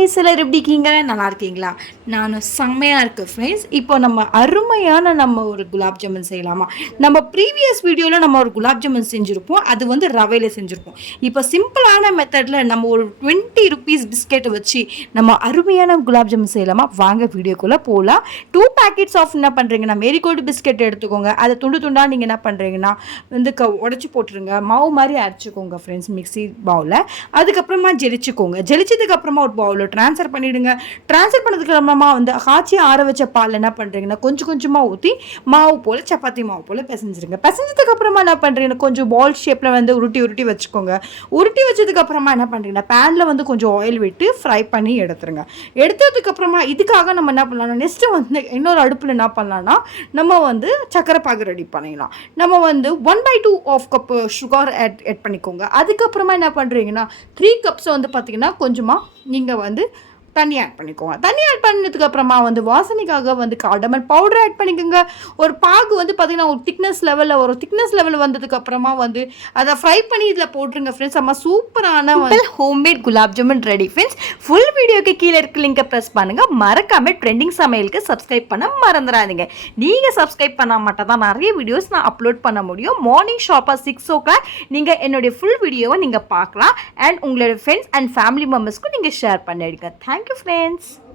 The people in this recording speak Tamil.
ஹாய் சிலர் எப்படி இருக்கீங்க? நல்லா இருக்கீங்களா? நானும் செம்மையாக இருக்கேன் ஃப்ரெண்ட்ஸ். இப்போ நம்ம அருமையான ஒரு குலாப் ஜாமுன் செய்யலாமா? நம்ம ப்ரீவியஸ் வீடியோவில் நம்ம ஒரு குலாப் ஜாமுன் செஞ்சுருப்போம். அது வந்து ரவையில் செஞ்சுருப்போம். இப்போ சிம்பிளான மெத்தடில் நம்ம ஒரு 20 ருபீஸ் பிஸ்கெட்டை வச்சு நம்ம அருமையான குலாப் ஜாமுன் செய்யலாமா? வாங்க வீடியோக்குள்ளே போகலாம். 2 பேக்கெட்ஸ் ஆஃப் என்ன பண்ணுறீங்கன்னா மேரிகோல்டு பிஸ்கெட் எடுத்துக்கோங்க. அதை துண்டு துண்டாக நீங்கள் என்ன பண்ணுறீங்கன்னா வந்து உடச்சி போட்டுருங்க. மாவு மாதிரி அரைச்சிக்கோங்க ஃப்ரெண்ட்ஸ் மிக்ஸி பவுலில். அதுக்கப்புறமா ஜெலிச்சதுக்கு அப்புறமா ஒரு பவுலில் ட்ரான்ஸ்ஃபர் பண்ணிவிடுங்க. ட்ரான்ஸ்ஃபர் பண்ணதுக்கு அப்புறமா வந்து காய்ச்சி ஆற வச்ச பால் என்ன பண்ணுறீங்கன்னா கொஞ்சம் கொஞ்சமாக ஊற்றி மாவு போல் சப்பாத்தி மாவு போல் பிசைஞ்சிருங்க. பிசைஞ்சதுக்கு அப்புறமா என்ன பண்ணுறீங்கன்னா கொஞ்சம் பால் ஷேப்பில் வந்து உருட்டி வச்சுக்கோங்க. உருட்டி வச்சதுக்கு அப்புறமா என்ன பண்ணுறீங்கன்னா பேனில் வந்து கொஞ்சம் ஆயில் விட்டு ஃப்ரை பண்ணி எடுத்துருங்க. எடுத்ததுக்கப்புறமா இதுக்காக நம்ம என்ன பண்ணலாம்னா நெக்ஸ்ட்டு வந்து இன்னொரு அடுப்பில் என்ன பண்ணலாம்னா நம்ம வந்து சக்கரை பாகு ரெடி பண்ணிடலாம். நம்ம வந்து 1/2 ஆஃப் கப் சுகர் ஆட் பண்ணிக்கோங்க. அதுக்கப்புறமா என்ன பண்ணுறீங்கன்னா 3 கப்ஸ் வந்து பார்த்திங்கன்னா கொஞ்சமாக நீங்கள் வந்து தண்ணி ஆட் பண்ணிக்கோங்க. தண்ணி ஆட் பண்ணதுக்கு அப்புறமா வந்து வாசனைக்காக வந்து கார்டமல் பவுடர் ஆட் பண்ணிக்கோங்க. ஒரு பாகு வந்து பார்த்திங்கன்னா ஒரு திக்னஸ் லெவலில் வந்ததுக்கு அப்புறமா வந்து அதை ஃப்ரை பண்ணி இதில் போட்டுருங்க ஃப்ரெண்ட்ஸ். நம்ம சூப்பரான homemade gulab jamun ready friends. Full வீடியோக்கு கீழே இருக்க லிங்கை ப்ரெஸ் பண்ணுங்கள். மறக்காமல் ட்ரெண்டிங் சமையலுக்கு சப்ஸ்கிரைப் பண்ண மறந்துடாதீங்க. நீங்கள் சப்ஸ்கிரைப் பண்ணால் மட்டும் தான் நிறைய வீடியோஸ் நான் அப்லோட் பண்ண முடியும். மார்னிங் ஷார்ப்பாக 6 o'clock நீங்கள் என்னுடைய ஃபுல் வீடியோவை நீங்கள் பார்க்கலாம். அண்ட் உங்களோட ஃப்ரெண்ட்ஸ் அண்ட் ஃபேமிலி மெம்பர்ஸ்க்கும் நீங்கள் ஷேர் பண்ணிடுங்க. Thank you friends.